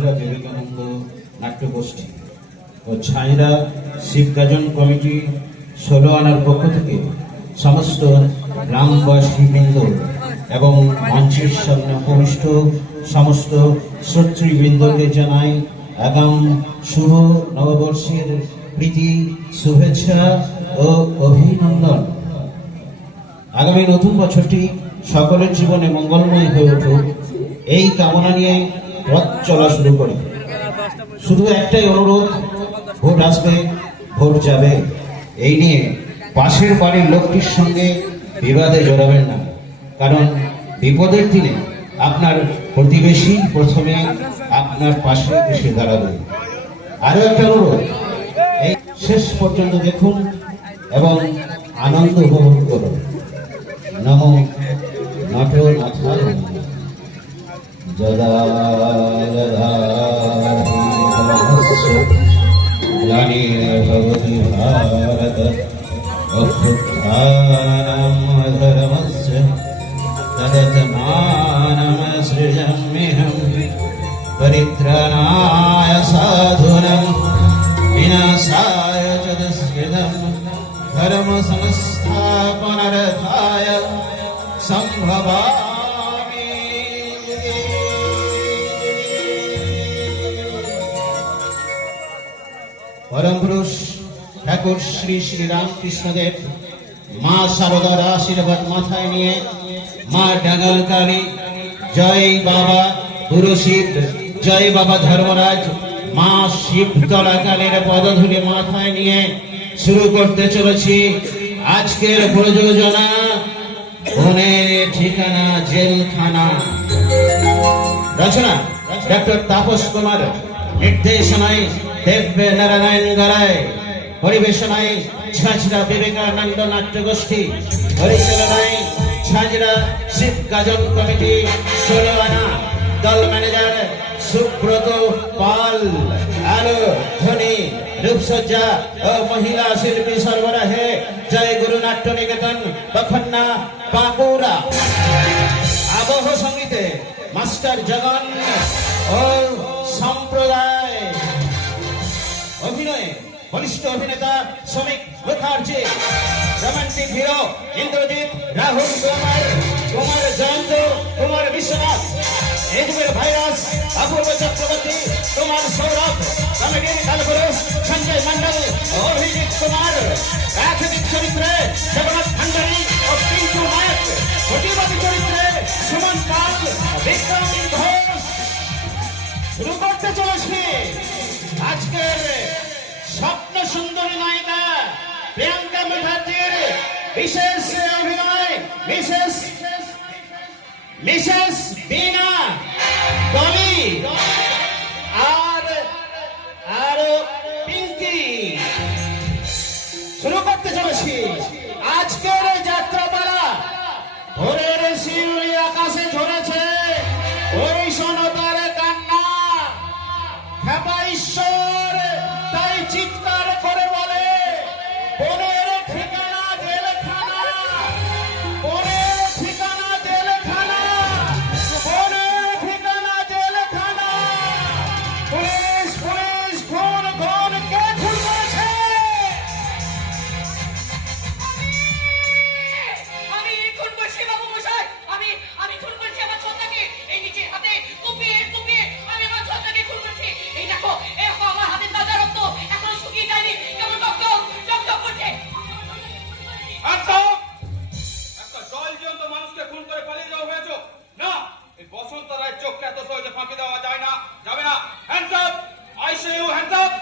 ছাঁচড়া বিবেকানন্দ নাট্যগোষ্ঠী ও ছাঁচড়া শিবগাজন committee 16 আনার পক্ষ থেকে সমস্ত গ্রামবাসী বৃন্দ এবং মঞ্চের সামনে উপবিষ্ট সমস্ত শ্রোতৃবৃন্দকে জানাই আগাম শুভ নববর্ষের প্রীতি শুভেচ্ছা ও অভিনন্দন। আগামী নতুন বছরটি সকলের জীবনে মঙ্গলময় হয়ে উঠুক এই কামনা নিয়ে পথ চলা শুরু করি। শুধু একটাই অনুরোধ, ভোট আসবে ভোট যাবে, এই নিয়ে পাশের বাড়ির লোকটির সঙ্গে বিবাদে জড়াবেন না, কারণ বিপদের দিনে আপনার প্রতিবেশী প্রথমে আপনার পাশে এসে দাঁড়াবে। আরো একটা অনুরোধ, এই শেষ পর্যন্ত দেখুন এবং আনন্দ উপভোগ করুন। নমো নটনাথায় যদা যদা গ্লানির্ভবতি ভারত অভ্যুত্থানম ধর্মস্য তদাত্মানম সৃজাম্যহম পরিত্রাণায় সাধুনাং বিনাশায় চ দুষ্কৃতম ধর্ম সংস্থাপনার্থায় সম্ভবামি। পরম পুরুষ ঠাকুর শ্রী শ্রী রামকৃষ্ণদেব মা শারদার আশীর্বাদ মাথায় নিয়ে মা ডাঙ্গালকালী, জয় বাবা গুরু শিব, জয় বাবা ধর্মরাজ, মা শিবতলা কালীর পদধূলি মাথায় নিয়ে শুরু করতে চলেছি আজকের প্রযোজনা বনের ঠিকানা জেলখানা। রচনা ডক্টর তাপস কুমার, নির্দেশনায় দেব্য নারায়ণ গড়াই, পরিবেশনায় ছাঁচড়া বিবেকানন্দ নাট্যগোষ্ঠী, পরিচালনায় ছাঁচড়া শিব গাজন কমিটি 16 আনা, দল ম্যানেজার সুব্রত পাল, আলো ধ্বনি রূপসজ্জা ও মহিলা শিল্পী সরবরাহে জয় গুরু নাট্য নিকেতন বখন্না বাঁকুড়া। আবহ সঙ্গীতে মাস্টার জগন ও সম্প্রদায়। অভিনয়ে বলিষ্ঠ অভিনেতা শ্রমিক মুখার্জি, রোমান্টিক হিরো ইন্দ্রজিৎ, রাহুল কুমার, কুমার জয়ন্ত, কুমার বিশ্বনাথ, এই যুগের ভাইরাস অপূর্ব চক্রবর্তী, কুমার সৌরভ, কমেডির কালপুরুষ সঞ্জয় মন্ডল, অভিজিৎ কুমার, প্রাথমিক চরিত্রে জগন্নাথ ভান্ডারী ও পিন্টু নায়ক, প্রতিবাদী চরিত্রে সুমন পাল, বিক্রম ঘোষ। শুরু করতে চলেছি আজকের স্বপ্ন সুন্দরী নায়িকা প্রিয়াঙ্কা মুখার্জির বিশেষ অভিনয় মিসেস বীণা ডলি আর পিঙ্কি। শুরু করতে চলেছি আজকের যাত্রাপালা। ভোরের শিউলি আকাশে ঝরেছে পরিষণতার কান্না, খেপা ঈশ্বর তাই চিৎকার করে বলে বনের ঠিকানা জেলখানা, বনের ঠিকানা জেলখানা, বনের ঠিকানা জেলখানা। পুলিশ পুলিশ, খুন খুন, কে খুন করেছে? আমি খুন করছি বাবু মশাই, আমি খুন করছি আমার ছোটটাকে। এই নিচে হাতে কুপিয়ে কুপিয়ে আমি আমার ছোটটাকে খুন করছি। এই দেখো আমার হাতের তাজা রক্ত এখনো শুকিয়ে যায়নি, কেমন টকটক করছে। একটা জল জীবন্ত মানুষকে খুন করে পালিয়ে যাওয়া হয়েছে না, এই বসন্ত রায় চোখকে এত সহজে ফাঁকি দেওয়া যায় না, যাবে না। Hands up, I say you hands up.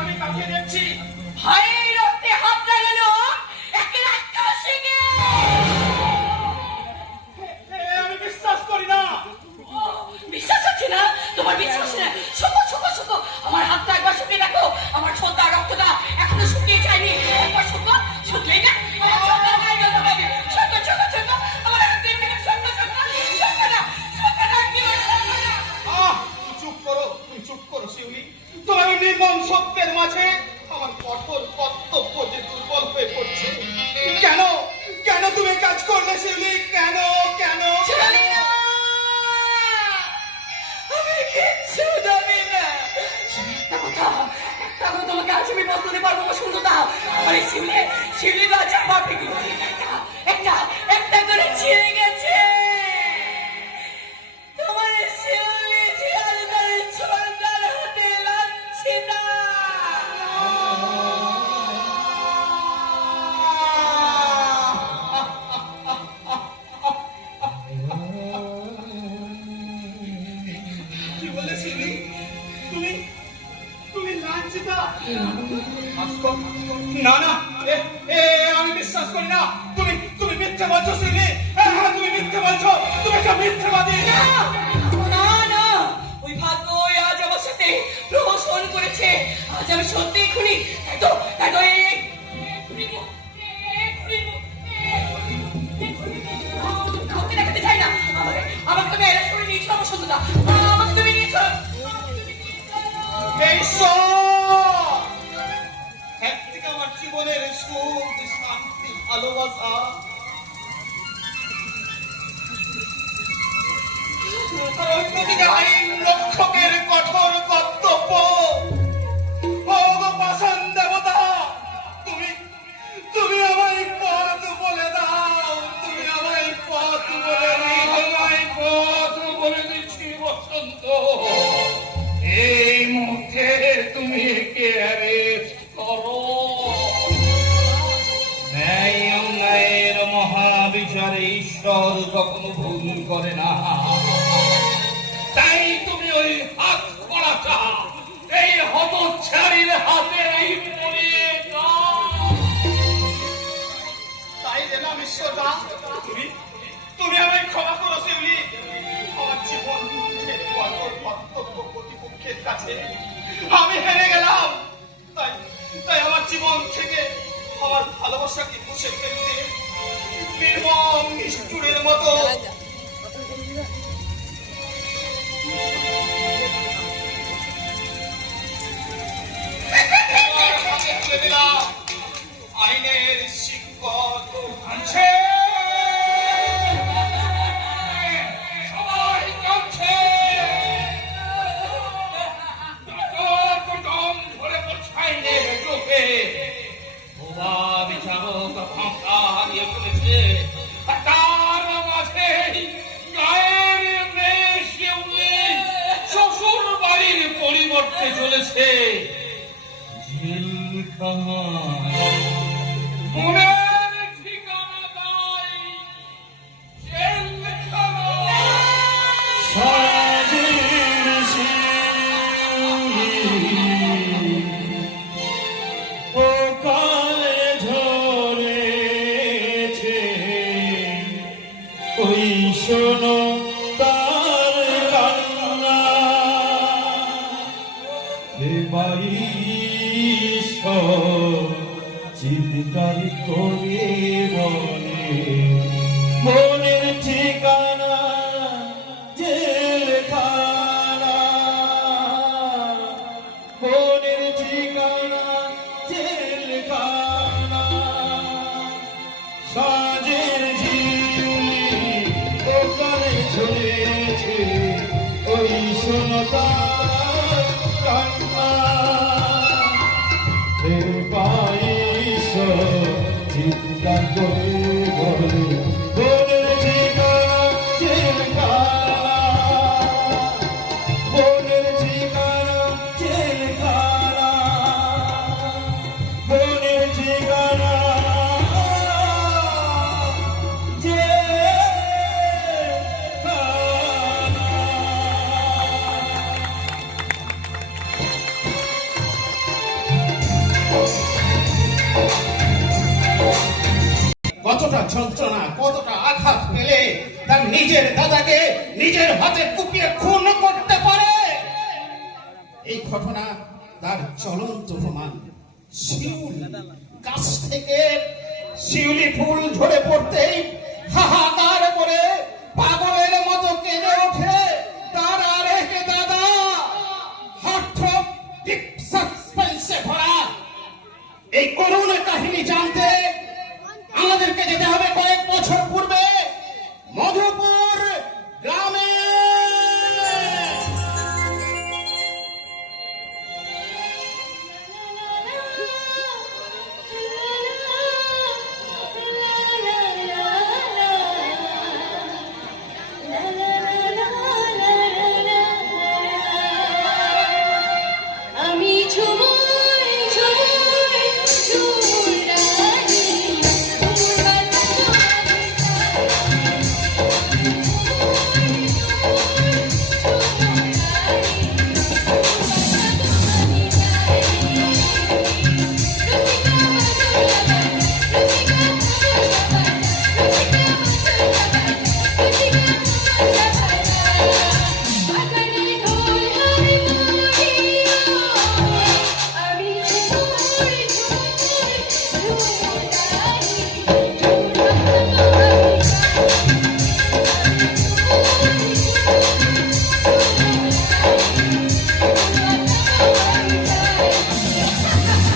আমি তাকিয়ে দেখছি ভাইয়ের রক্তে হাত লাগানো, একের এক তুমি কাজ করলে শিউলি? কেন কেন? জানি না, আমি কিচ্ছু জানি না। একটা কথা তোমাকে আজ আমি বলতে পারবো না, সুন্দরতা। আমার এই শিউলি বাচ্চা পাখিগুলো একটা করে ছিঁড়ে গেছে। তোমার এই শিউলি ছিঁড়ে সন্তান হতে লাগছে না। কি বললে শিউলি? তুমি তুমি লাঞ্ছিতা? না না, আমি বিশ্বাস করি না। তুমি মিথ্যে বলছো শিউলি। তুমি মিথ্যে বলছো। তুমি একটা মিথ্যেবাদী। না, ওই ভাগ্য আজ আমার সাথে প্রহসন করেছে। আজ আমি সত্যি খুনি। তাই তো কাউকে দেখাতে চাই না। আমাকে তুমি এরা শুনে নিয়েছো আমার সন্ধ্যা। আমাকে তুমি নিয়েছো। এই একদিকে আমার জীবনের সুখ শান্তি ভালোবাসা, অন্যদিকে আইন রক্ষকের কঠোর কর্তব্য। ও গো পাষাণ দেবতা, তুমি আমায় পথ বলে দাও। তুমি আমায় পথ বলে দাও। আমায় পথ বলে দিচ্ছি বসন্ত। এই মুহূর্তে তুমি একে অ্যারেস্ট করো। ন্যায় অন্যায়ের মহাবিচারে ঈশ্বর কখনো ভুল করে না। তাই তুমি ওই হাত করাটা এই হতচ্ছাড়ির হাতে পড়িয়ে দাও। তাই দিলাম ঈশ্বরদা। তুমি আমায় ক্ষমা করো শিউলি। আমার জীবন কর্তব্য প্রতিপক্ষের কাছে আমি হেরে গেলাম। তাই আমার জীবন থেকে আমার ভালোবাসাকে মুছে ফেলতে নির্মম নিষ্ঠুরের মতো তুলে দিলাম। আইনের শিকল আনছে, সবাই কাঁদছে, ধরে পড়ছে আইনের চোখে। ওরা বিচারক ফাঁকা দিয়ে ফেলেছে। তার মাঝে গায়ের মেয়ে শিউলি শ্বশুর বাড়ির পরিবর্তে চলেছে জেলখানা। মনের ঠিকানা নাই, জেলখানা। সাজির শিউলি ও কালে ঝরেছে, ওই শোনো তার কান্না। চিৎকার করে বলে মনের ঠিকানা জেলখানা। মনের ঠিকানা জেলখানা। সাজের ঝিউলি ওখানে ঝরেছে, ওই শোনতার কান্না। চিৎকার করে বলে মনের ঠিকানা জেলখানা। মনের ঠিকানা জেলখানা। মনের ঠিকানা কতটা যন্ত্রণা, কতটা আঘাত পেলে তার নিজের দাদাকে নিজের হাতে কুপিয়ে খুন করতে পারে। এই ঘটনা তার জ্বলন্ত প্রমাণ। শিউলি গাছ থেকে শিউলি ফুল ঝরে পড়তেই হাহাকার